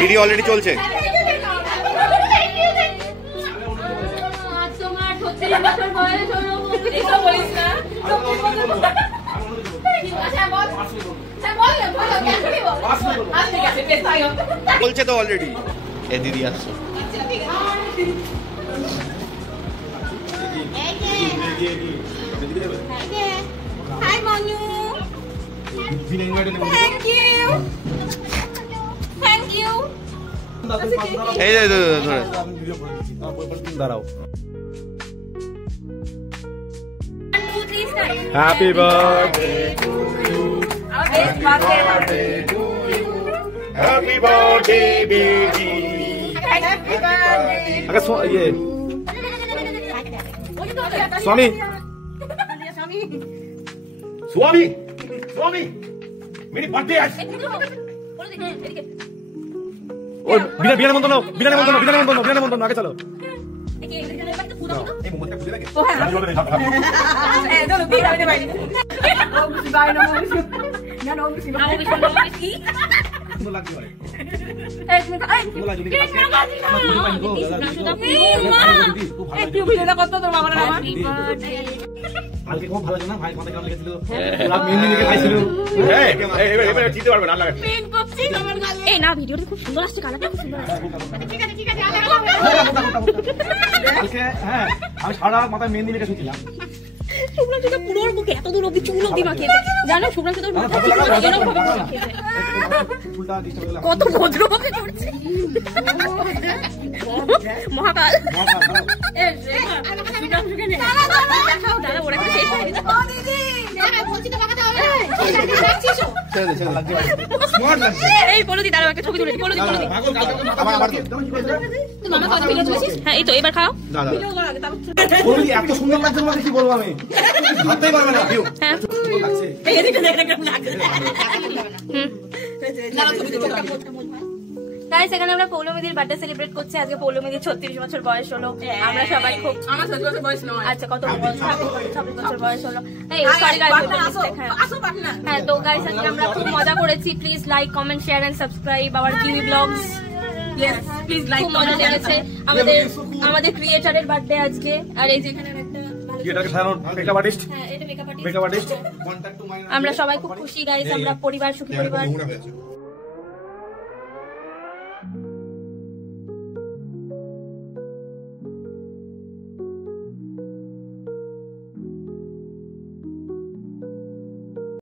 Video already চলছে। বলছে তো অলরেডি। এ দিদি আসছো। Hi Manu. Thank you. Thank you. এই যে ধরে দাঁড়াও। Happy birthday to you. Happy birthday baby. Happy birthday. আগে ये स्वामी स्वामी स्वामी मेरी बर्थडे आज और बिना निमंत्रण आगे चलो কালকে খুব ভালো জানা ভাই মাথায় কেমন লেগেছিল মেহেন্দি লিখে খাইছিল এবারে চিনতে পারবে না লাগে এই না ভিডিওটা খুব সুন্দর আসছে কালারটা খুব সুন্দর আসছে ঠিক আছে কালকে হ্যাঁ আমি সারা মাথায় মেহেন্দি লিখে শুনছিলাম শুভ্রাংশু তো পুরোর মুখে এত দূর অবধি চুল অবধি মাখিয়েছে জানো শুভ্রাংশু তো কত ভদ্রভাবে করছে মহাকাল দাদা ওরা শেষ হয়ে গেছে এই বলো দি দাঁড়াও একটা ছবি তুলে বলো দি মামা কত ভিডিও তুলেছিস হ্যাঁ এই তো এবার খাও এত সুন্দর লাগছে তোমাকে কি বলবো আমি ভাবতেই পারবে না ভিউ হ্যাঁ লাগছে গাইস এখানে আমরা পৌলমীদির বার্থডে সেলিব্রেট করছি আজকে পৌলমীদির 36 বছর বয়স হলো আমরা সবাই খুব আমার 36 বছর বয়স নয় আচ্ছা কত বছর 26 বছর বয়স হলো এই সরি গাইস হ্যাঁ তো গাইস আজকে আমরা খুব মজা করেছি please like comment share and subscribe our kiwi blogs please like মজা লেগেছে আমাদের ক্রিয়েটরের বার্থডে আজকে আর এই যে এখানে একটা এটাকে সারানোর মেকআপ আর্টিস্ট হ্যাঁ এটা মেকআপ আর্টিস্ট আমরা সবাই খুব খুশি গাইস আমরা পরিবার সুখী পরিবার